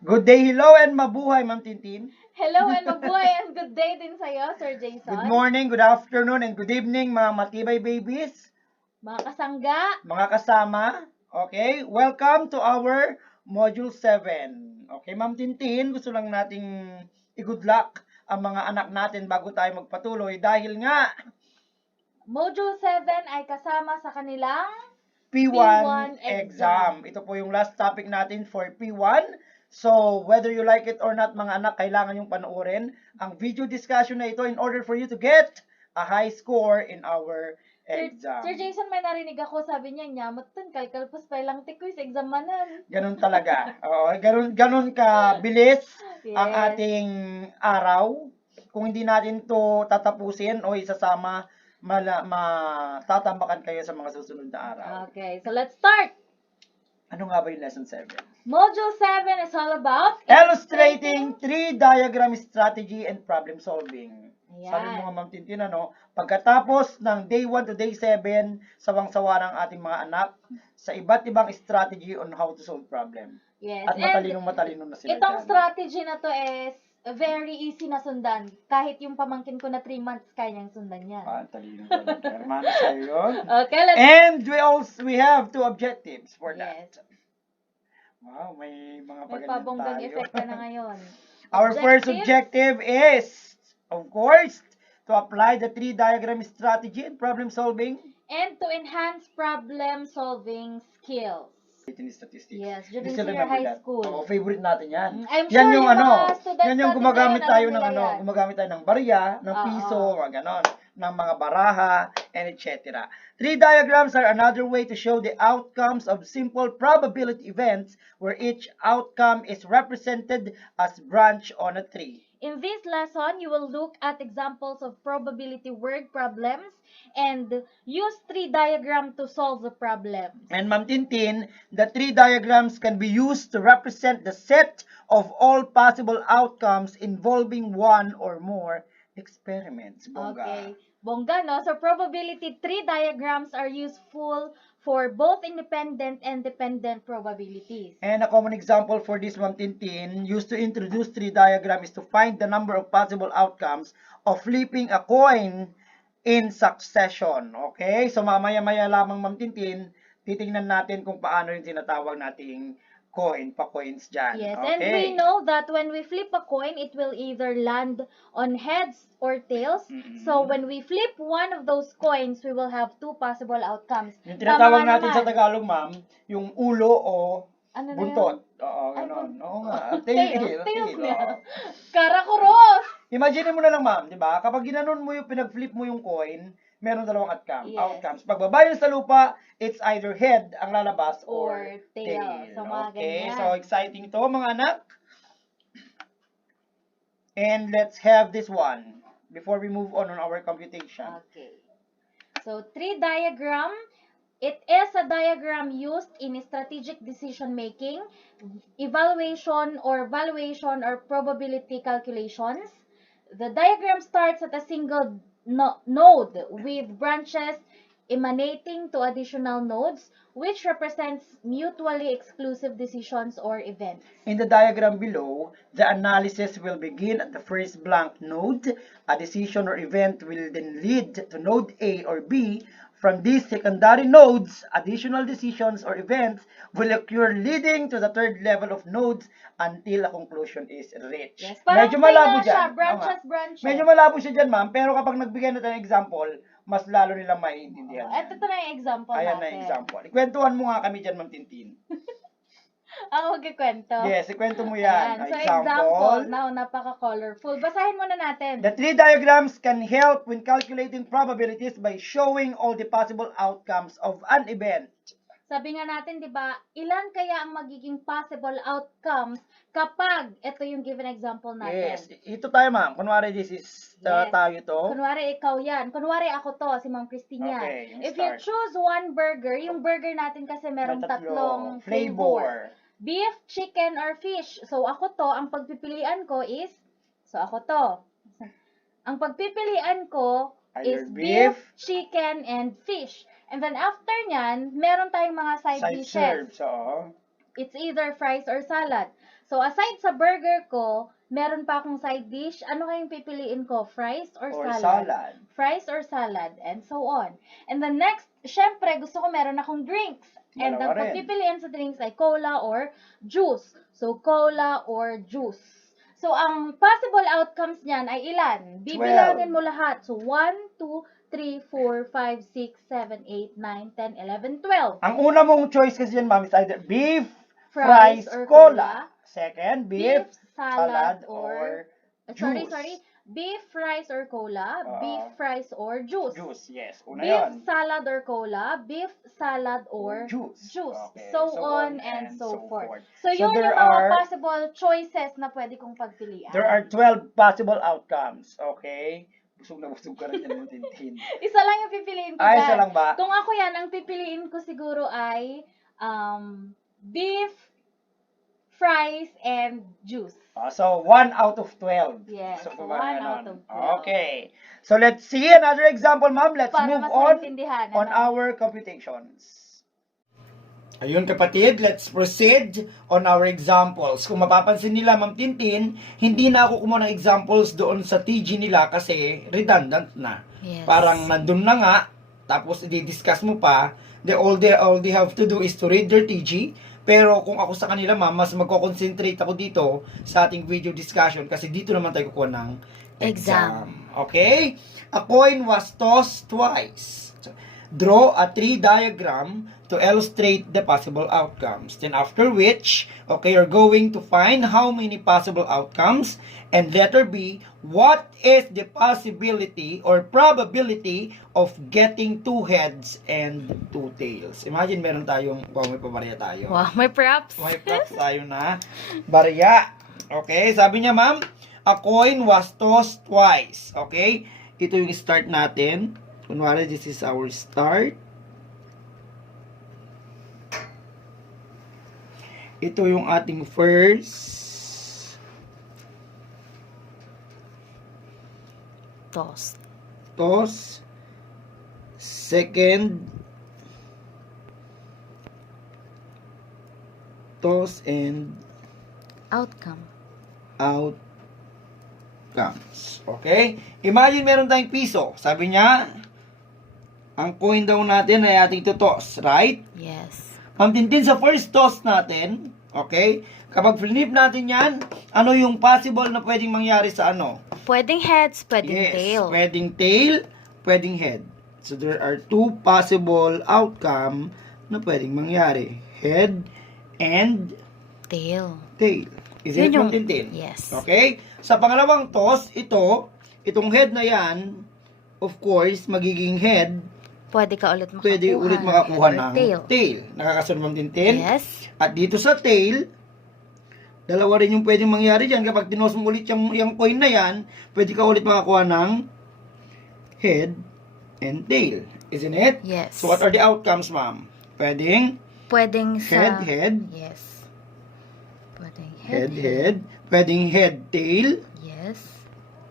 Good day, hello, and mabuhay, Ma'am Tintin. Hello and mabuhay and good day din sa'yo, Sir Jason. Good morning, good afternoon, and good evening, mga matibay babies, Mga kasangga. mga kasama. Okay, welcome to our Module 7. Okay, Ma'am Tintin, gusto lang nating i-good luck ang mga anak natin bago tayo magpatuloy dahil nga Module 7 ay kasama sa kanilang P1 P1 exam. Ito po yung last topic natin for P1. So, whether you like it or not, mga anak, kailangan yung panoorin ang video discussion na ito in order for you to get a high score in our exam. Sir Jason, may narinig ako, sabi niya, nyamot tan, kalkalpas pa ilang quiz exam manan. Ganun talaga. Oo, ganun ka bilis ang Yes. ating araw. Kung hindi natin to tatapusin o isasama, matatambakan kayo sa mga susunod na araw. Okay, so let's start. Ano nga ba yung lesson 7? Module 7 is all about Illustrating 3-diagram strategy and problem solving. Ayan. Sabi mo nga, Ma'am Tintin, pagkatapos ng day 1 to day 7, sawang-sawa ng ating mga anak sa iba't ibang strategy on how to solve problem. Yes, At matalino na sila itong dyan. strategy na to is very easy na sundan. Kahit yung pamangkin ko na 3 months, kayang sundan yan. Talino talaga. Hermano sa'yo yun. Okay, let's... And we have 2 objectives for that. Yes. Wow, may mga May paganyan pabonggang tayo. effect ka na ngayon. Our first objective is, of course, to apply the 3-diagram strategy and problem solving. And to enhance problem-solving skills. In statistics. Yes, Hindi during sila senior high nabigat. school. Oo, favorite natin yan. I'm Yan sure yung yung mga students yan yung natin gumagamit ngayon, tayo alam ng nila yan. gumagamit tayo ng barya, ng Oo. piso, mga ganon, ng mga baraha, and etc. 3 diagrams are another way to show the outcomes of simple probability events where each outcome is represented as branch on a tree. In this lesson, you will look at examples of probability word problems and use 3 diagrams to solve the problems. And Ma'am Tintin, the 3 diagrams can be used to represent the set of all possible outcomes involving one or more experiments. Bongga. Okay. Bongga, no? So, probability 3 diagrams are useful for both independent and dependent probabilities. And a common example for this, Ma'am Tintin, used to introduce 3 diagram is to find the number of possible outcomes of flipping a coin in succession. Okay? So, mamaya-maya lamang, Ma'am Tintin, titingnan natin kung paano yung tinatawag nating coins dyan. Yes, okay? and we know that when we flip a coin, it will either land on heads or tails. So, when we flip one of those coins, we will have 2 possible outcomes. Yung tinatawag Tama natin naman. sa Tagalog, ma'am, yung ulo o Ano na buntot. yun? Oo, Ay, ganon. Oo nga. Tails Tail. niya. Oo. Karakuros! Imagine mo na lang, ma'am, di ba? Kapag ginanon mo yung pinag-flip mo yung coin, meron dalawang Yes. outcomes. Pagbabayan sa lupa, it's either head ang lalabas Or or tail. So, mga Okay, ganyan. so exciting to, mga anak. And let's have this one before we move on our computation. Okay. So, 3 diagram. It is a diagram used in strategic decision making, evaluation or valuation or probability calculations. The diagram starts at a single node with branches emanating to additional nodes, which represents mutually exclusive decisions or events. In the diagram below, the analysis will begin at the first blank node. A decision or event will then lead to node A or B. From these secondary nodes, additional decisions or events will occur leading to the third level of nodes until a conclusion is reached. Yes, parang Medyo malabo siya, dyan. branches. Medyo malabo siya dyan, ma'am. Pero kapag nagbigay na tayo ng example, mas lalo nilang maiintindihan. Ito na yung example Ayan natin. na example. Ikwentuhan mo nga kami dyan, Ma'am Tintin. Ako magkikwento. Yes, ikwento mo yan. Ayan. So, example. Now, napaka-colorful. Basahin muna natin. The 3 diagrams can help when calculating probabilities by showing all the possible outcomes of an event. Sabi nga natin, di ba, ilan kaya ang magiging possible outcomes kapag ito yung given example natin? Yes, ito tayo, ma'am. Kunwari, this is Yes. tayo to. Kunwari, ikaw yan. Kunwari, ako to, si Ma'am Christine yan. Okay, yung If you start. choose one burger, yung burger natin kasi merong May tatlong flavor. Beef, chicken, or fish. So, ako to, ang pagpipilian ko is, so ako to. Ang pagpipilian ko is Either beef, beef, chicken, and fish. And then after nyan, meron taying mga side dishes. serve. So, It's either fries or salad. So, aside sa burger ko, meron pa akong side dish. Ano kayong pipiliin ko? Fries or salad? Fries or salad, and so on. And the next, syempre, gusto ko meron akong drinks. And Dalawa ang rin. pagpipilian sa drinks ay cola or juice. So, cola or juice. So, ang possible outcomes niyan ay ilan? Bibilangin mo lahat. So, 1, 2, 3, 4, 5, 6, 7, 8, 9, 10, 11, 12. Ang una mong choice kasi dyan, ma'am, is either beef, Fries, fries, or cola. Second, beef, salad, salad, or sorry, juice. beef, fries, or cola, beef, fries, or juice. Juice, yes. Una Beef, yun. salad, or cola, beef, salad, or Juice. Okay, So on and so forth. So, So yun there yung mga are- possible choices na pwede kong pagpilian. There are 12 possible outcomes, okay? Busog na busog ka rin yan, Tintin. Isa lang yung pipiliin ko. Ay, isa dyan. lang ba? Kung ako yan, ang pipiliin ko siguro ay beef, fries, and juice. So, 1 out of 12. Yes, So, 1 ganon. out of 12. Okay. So, let's see another example, ma'am. Let's Para move mas on maintindihan. on our computations. Ayun kapatid, let's proceed on our examples. Kung mapapansin nila, Ma'am Tintin, hindi na ako kumuha ng examples doon sa TG nila kasi redundant na. Yes. Parang nandun na nga, tapos i-discuss mo pa, all they have to do is to read their TG. Pero kung ako sa kanila, ma'am, mas magko-concentrate ako dito sa ating video discussion kasi dito naman tayo kukuha ng exam. Okay? A coin was tossed twice. Draw a tree diagram to illustrate the possible outcomes. Then after which, okay, you're going to find how many possible outcomes. And letter B, what is the possibility or probability of getting 2 heads and 2 tails? Imagine meron tayong, may pabarya tayo. Wow, may props. May props tayo na barya. Okay, sabi niya ma'am, a coin was tossed twice. Okay, ito yung start natin. Kunwari, this is our start. Ito yung ating first toss. Second toss and Outcomes. Okay? Imagine meron tayong piso. Sabi niya, ang coin daw natin ay ating toss, right? Yes. Ma'am Tintin, sa first toss natin, okay, kapag flip natin yan, ano yung possible na pwedeng mangyari sa ano? Pwedeng heads, pwedeng Yes, tail. pwedeng tail, pwedeng head. So, there are 2 possible outcome na pwedeng mangyari. Head and Tail. tail. Is it, Ma'am Tintin? Yes. Okay? Sa pangalawang toss, itong head na yan, of course, magiging head, Pwede ka ulit makakuha. pwede ulit makakuha head or ng tail. Nakakasunod, Ma'am Tintin? Yes. At dito sa tail, dalawa rin yung pwedeng mangyari dyan. Kapag tinos mo ulit yung coin na yan, pwede ka ulit makakuha ng head and tail. Isn't it? Yes. So, what are the outcomes, ma'am? Pwedeng Pwedeng sa... head. Yes. Pwedeng Head. Pwedeng head, tail. Yes.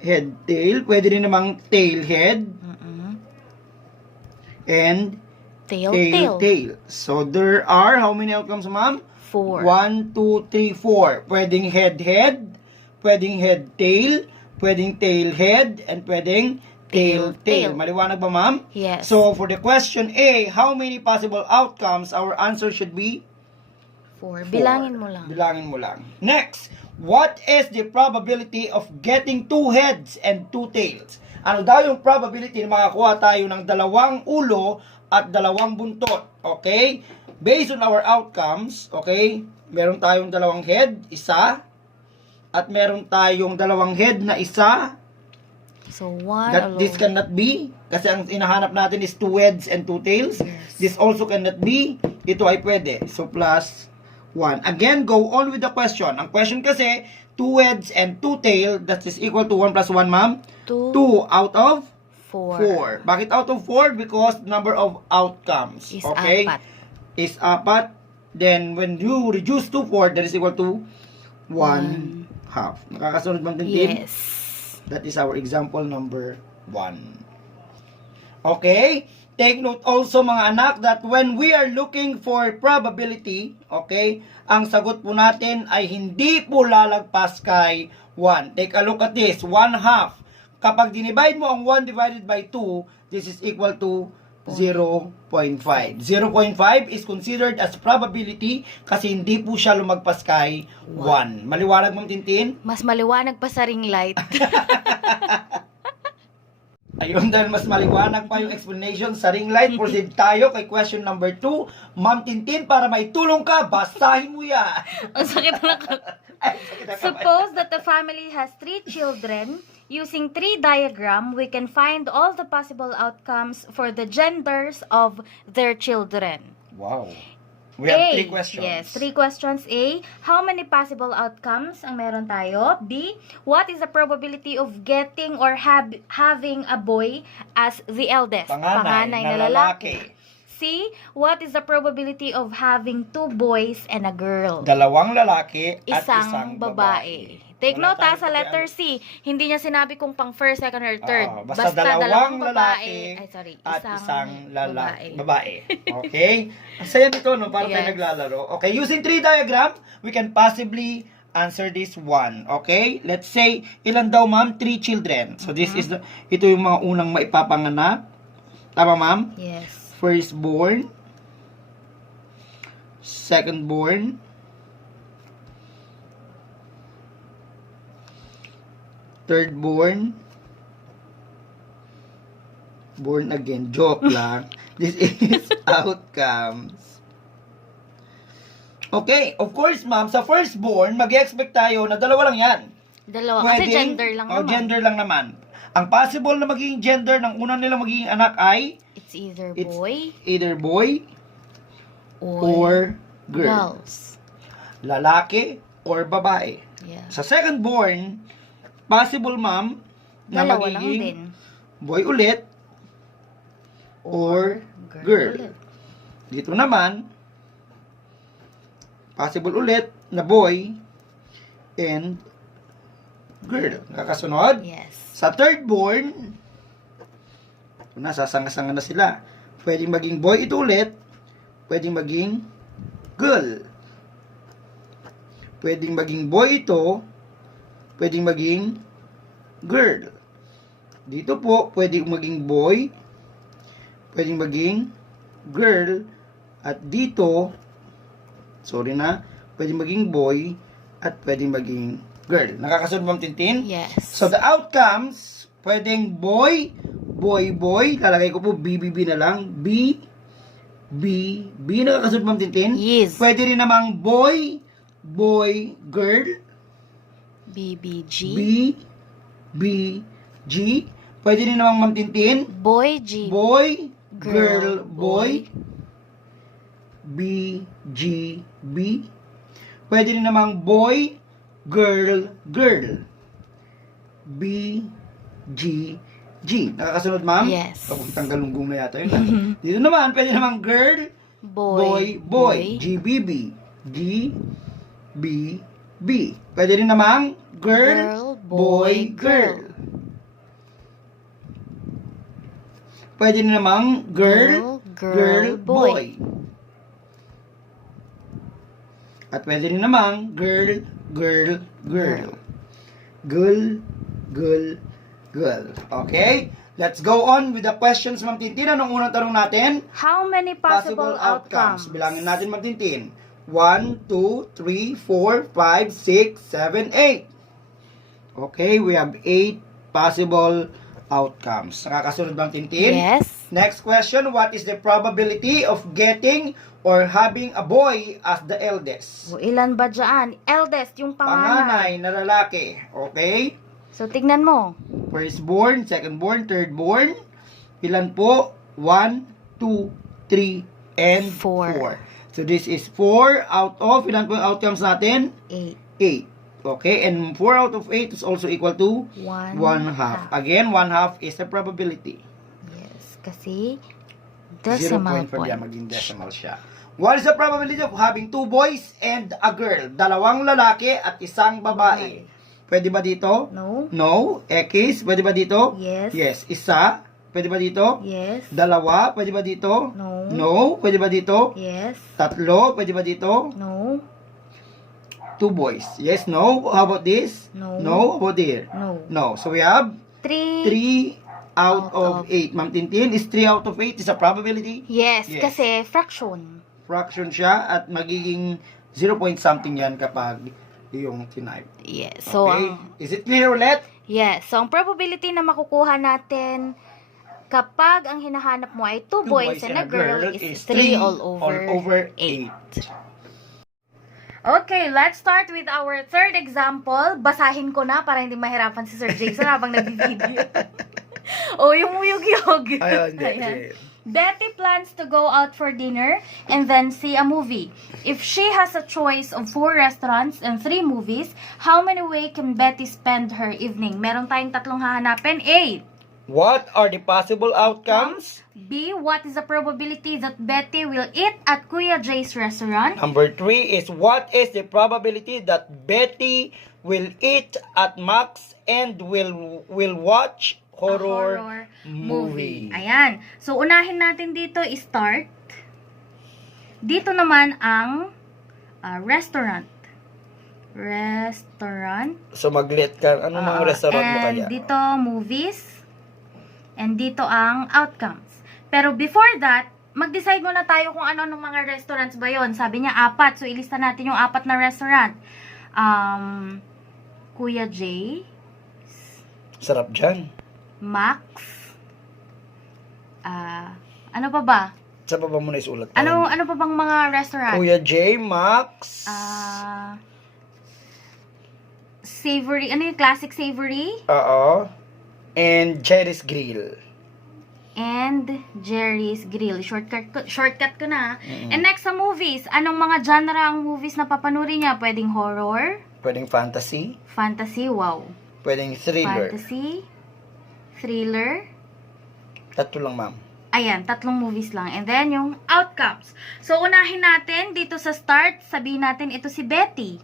Head, tail. Pwede rin namang tail, head. And Tail, tail. So, there are, how many outcomes, ma'am? 4. 1, 2, 3, 4. Pwedeng head, pwedeng head, tail, pwedeng tail, head, and pwedeng tail. Tail. Maliwanag ba, ma'am? Yes. So, for the question A, how many possible outcomes? Our answer should be 4. 4. Bilangin mo lang. Bilangin mo lang. Next, what is the probability of getting 2 heads and 2 tails? Ano daw yung probability na makakuha tayo ng 2 ulo at 2 buntot? Okay? Based on our outcomes, okay, meron tayong 2 head, isa, at meron tayong 2 head na isa. So, 1 That alone. this cannot be, kasi ang inahanap natin is 2 heads and 2 tails. Yes. This also cannot be. Ito ay pwede. So, plus 1. Again, go on with the question. Ang question kasi, 2 heads and 2 tail, that is equal to 1 plus 1, ma'am? 2 out of 4. 4. Bakit out of 4? Because number of outcomes. Is Okay? 4. Is 4. Then, when you reduce to 4, that is equal to 1 half. Nakakasunod bang Tintin? Yes. That is our example number 1. Okay? Take note also mga anak that when we are looking for probability, okay, ang sagot po natin ay hindi po lalagpas kay 1. Take a look at this, 1/2. Kapag dinivide mo ang 1 divided by 2, this is equal to 0.5. 0.5 is considered as probability kasi hindi po siya lumagpas kay 1. Maliwanag, Ma'am Tintin? Mas maliwanag pa sa ring light. Ayun, dahil mas maliwanag pa yung explanation sa ring light, proceed tayo kay question number 2. Ma'am Tintin, para may tulong ka, basahin mo yan. Ang sakit na Ay, sakit na kamay. Suppose that the family has 3 children. Using 3 diagram, we can find all the possible outcomes for the genders of their children. Wow. We have 3 questions. Yes, 3 questions. A, how many possible outcomes ang meron tayo? B, what is the probability of getting or having a boy as the eldest? Panganay na lalaki. C, what is the probability of having 2 boys and a girl? 2 lalaki at Isang babae. Take Wala note ha, tayo sa letter C, hindi niya sinabi kung pang first, second, or third. Basta dalawang lalaki Ay, sorry, at isang babae. babae. Okay? Ang saya nito, no? Para tayo Yes. naglalaro. Okay, using 3 diagram, we can possibly answer this one. Okay? Let's say, ilan daw, ma'am? 3 children. So, this is ito yung mga unang maipapanganak. Tama, ma'am? Yes. Firstborn, secondborn, thirdborn, born again. Joke lang. This is outcomes. Okay, of course, ma'am, sa firstborn, mag-expect tayo na dalawa lang yan. Dalawa. Kasi gender lang naman. Gender lang naman. Ang possible na magiging gender ng unang nilang magiging anak ay It's either It's boy either boy or or girl. girls. Lalaki or babae. Yeah. Sa second-born, possible, ma'am, na Dalawa lang din. magiging boy ulit or girl. ulit. Dito naman, possible ulit na boy and girl. Nakakasunod? Yes. Sa third-born, nasasanga-sanga na sila. Pwedeng maging boy ito ulit, pwedeng maging girl. Pwedeng maging boy ito, pwedeng maging girl. Dito po, pwedeng maging boy, pwedeng maging girl, at dito, pwedeng maging boy, at pwedeng maging girl. Nakakasunod, Ma'am Tintin? Yes. So, the outcomes, pwedeng boy, boy, lalagay ko po BBB na lang, B, nakakasunod, Ma'am Tintin? Yes. Pwede rin namang boy, girl, BBG. B, G. Pwede rin namang, Ma'am Tintin, Boy G. boy, girl, Girl, boy, B, G, B. Pwede rin namang boy, girl, B, G, G. Nakakasunod, ma'am? Yes. Kapag tanggalunggong na yata yun. Dito naman, pwede namang girl, boy, G, B, B. G, B, B. Pwede rin namang girl, boy, girl. Pwede rin namang girl, boy. At pwede rin namang girl. Okay? Let's go on with the questions, Ma'am Tintin. Anong unang tanong natin? How many possible outcomes? Bilangin natin, Ma'am Tintin. 1, 2, 3, 4, 5, 6, 7, 8. Okay, we have 8 possible outcomes. Nakakasunod, Ma'am Tintin? Yes. Next question, what is the probability of getting or having a boy as the eldest? O, ilan ba dyan? Eldest, yung panganay. Panganay na lalaki. Okay? So, tignan mo. Firstborn, secondborn, thirdborn. Ilan po? 1, 2, 3, and 4. So, this is 4 out of, ilan po yung outcomes natin? 8. 8. Okay? And 4 out of 8 is also equal to 1 1/2. Again, 1/2 is the probability. Yes, kasi 0.5 decimal yan, point. maging decimal siya. What is the probability of having 2 boys and a girl? Dalawang lalaki at isang babae. Pwede ba dito? No? No. X, pwede ba dito? Yes. Yes. Isa. Pwede ba dito? Yes. Dalawa, pwede ba dito? No. No, pwede ba dito? Yes. Tatlo, pwede ba dito? No. 2 boys. Yes, no. How about this? No. No, how about there? No. No. So we have 3. 3 out Out of of- 8. Ma'am Tintin, is 3 out of 8 is a probability? Yes, Yes. kasi fraction. Fraction siya at magiging 0 point something yan kapag yung type. Yes. So, Okay? Is it clear ulit? yes. So, ang probability na makukuha natin kapag ang hinahanap mo ay 2 boys and a girl is 3 all over 8. 8. Okay, let's start with our third example. Basahin ko na para hindi mahirapan si Sir Jason habang nag-video. Yung uyog-yog. Ayan. Betty plans to go out for dinner and then see a movie. If she has a choice of 4 restaurants and 3 movies, how many way can Betty spend her evening? Meron tayong tatlong hahanapin. A. What are the possible outcomes? B. What is the probability that Betty will eat at Kuya Jay's restaurant? Number 3 is what is the probability that Betty will eat at Max and will watch horror movie. Ayan. So, unahin natin dito start. Dito naman ang restaurant. Restaurant. So mag-let ka. Ano mga restaurant mo And kaya? dito, movies. And dito ang outcomes. Pero before that, mag-decide muna tayo kung ano ng mga restaurants ba yon. Sabi niya 4. So, ilista natin yung 4 na restaurant. Kuya J, Sarap dyan. Max, ano pa ba? Sa baba mo na isulat. Ano pa bang mga restaurant? Kuya J, Max. Savory, ano yung classic savory? Oo. And Jerry's Grill. And Jerry's Grill. Shortcut ko na. And next sa movies, anong mga genre ang movies na papanoorin niya? Pwedeng horror, Pwedeng fantasy. fantasy, wow. Pwedeng thriller. Fantasy, thriller. Tatlo lang, ma'am. Ayan, 3 movies lang. And then, yung outcomes. So, unahin natin, dito sa start, sabihin natin, ito si Betty.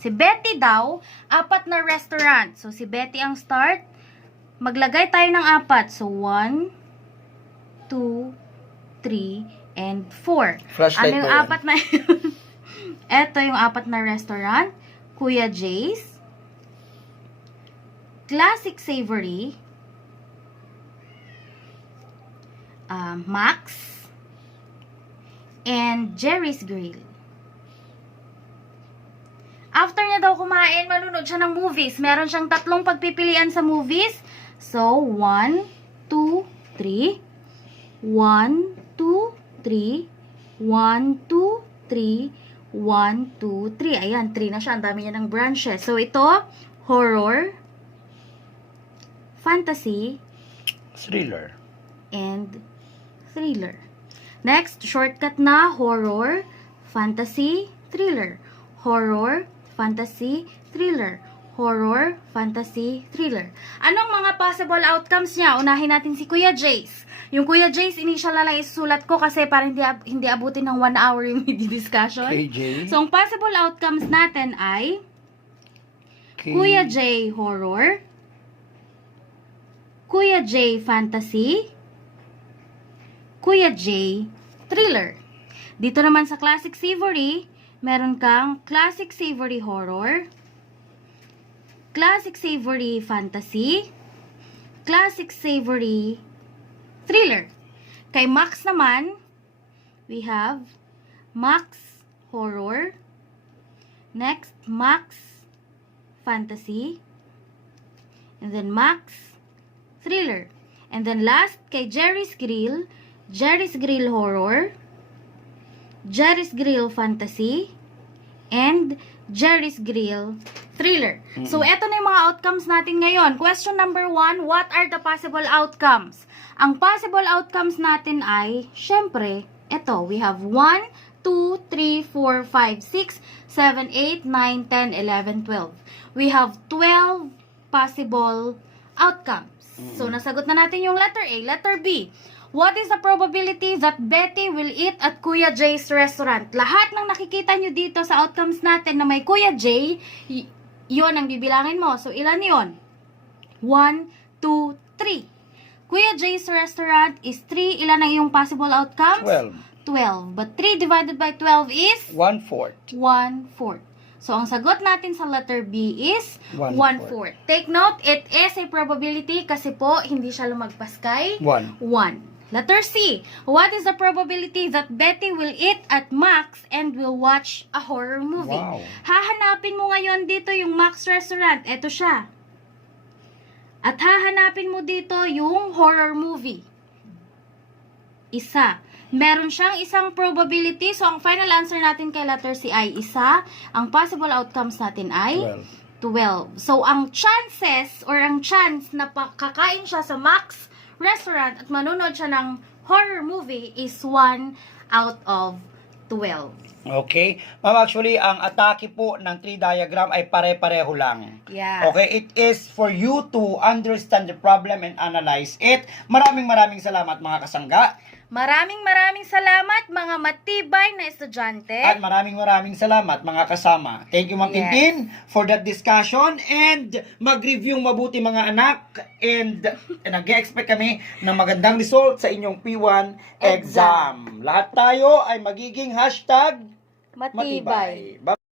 Si Betty daw, 4 na restaurant. So, si Betty ang start. Maglagay tayo ng 4. So, 1, 2, 3, and 4. Flashlight Ano yung ba yan? 4 na yun? Ito yung 4 na restaurant. Kuya Jay's. Classic Savory. Max. And Jerry's Grill. After niya daw kumain, manunod siya ng movies. Meron siyang 3 pagpipilian sa movies. So, 1, 2, 3. 1, 2, 3. 1, 2, 3. 1, 2, 3. Ayan, 3 na siya. Ang dami niya ng branches. So, ito, horror, fantasy, Thriller. and thriller. Next, shortcut na, horror, fantasy, thriller. Horror, fantasy, thriller. Horror, fantasy, thriller. Anong mga possible outcomes niya? Unahin natin si Kuya Jace. Yung Kuya Jace, initial na lang isusulat ko kasi para hindi abutin ng 1 hour yung discussion. KJ. So, ang possible outcomes natin ay Kuya J, horror. Kuya J, fantasy. Kuya J, thriller. Dito naman sa classic savory, meron kang classic savory horror, classic savory fantasy, classic savory thriller. Kay Max naman, we have Max horror, next Max fantasy, and then Max thriller. And then last, kay Jerry's Grill horror, Jerry's Grill fantasy, and Jerry's Grill thriller. So, eto na yung mga outcomes natin ngayon. Question number 1, what are the possible outcomes? Ang possible outcomes natin ay, syempre, eto, we have 1, 2, 3, 4, 5, 6, 7, 8, 9, 10, 11, 12. We have 12 possible outcomes. So, nasagot na natin yung letter A. Letter B. What is the probability that Betty will eat at Kuya J's restaurant? Lahat ng nakikita nyo dito sa outcomes natin na may Kuya J, yon ang bibilangin mo. So, ilan yon? 1, 2, 3. Kuya J's restaurant is 3. Ilan ang iyong possible outcomes? 12. But 3 divided by 12 is? 1/4. 1/4. So, ang sagot natin sa letter B is 1/4. Take note, it is a probability kasi po hindi siya lumagpas kay 1. 1. Letter C. What is the probability that Betty will eat at Max and will watch a horror movie? Wow. Hahanapin mo ngayon dito yung Max Restaurant. Ito siya. At hahanapin mo dito yung horror movie. Isa. Meron siyang isang probability. So, ang final answer natin kay letter C ay isa. Ang possible outcomes natin ay 12. So, ang chances or ang chance na kakain siya sa Max Restaurant at manonood siya ng horror movie is 1 out of 12. Okay? Ma'am, actually, ang atake po ng tree diagram ay pare-pareho lang. Yeah. Okay? It is for you to understand the problem and analyze it. Maraming salamat mga kasangga. Maraming salamat mga matibay na estudyante. At maraming salamat mga kasama. Thank you Ma'am Yes. Tintin for that discussion and mag-review mabuti mga anak and nag-expect kami ng magandang result sa inyong P1 exam. Lahat tayo ay magiging #matibay. Matibay.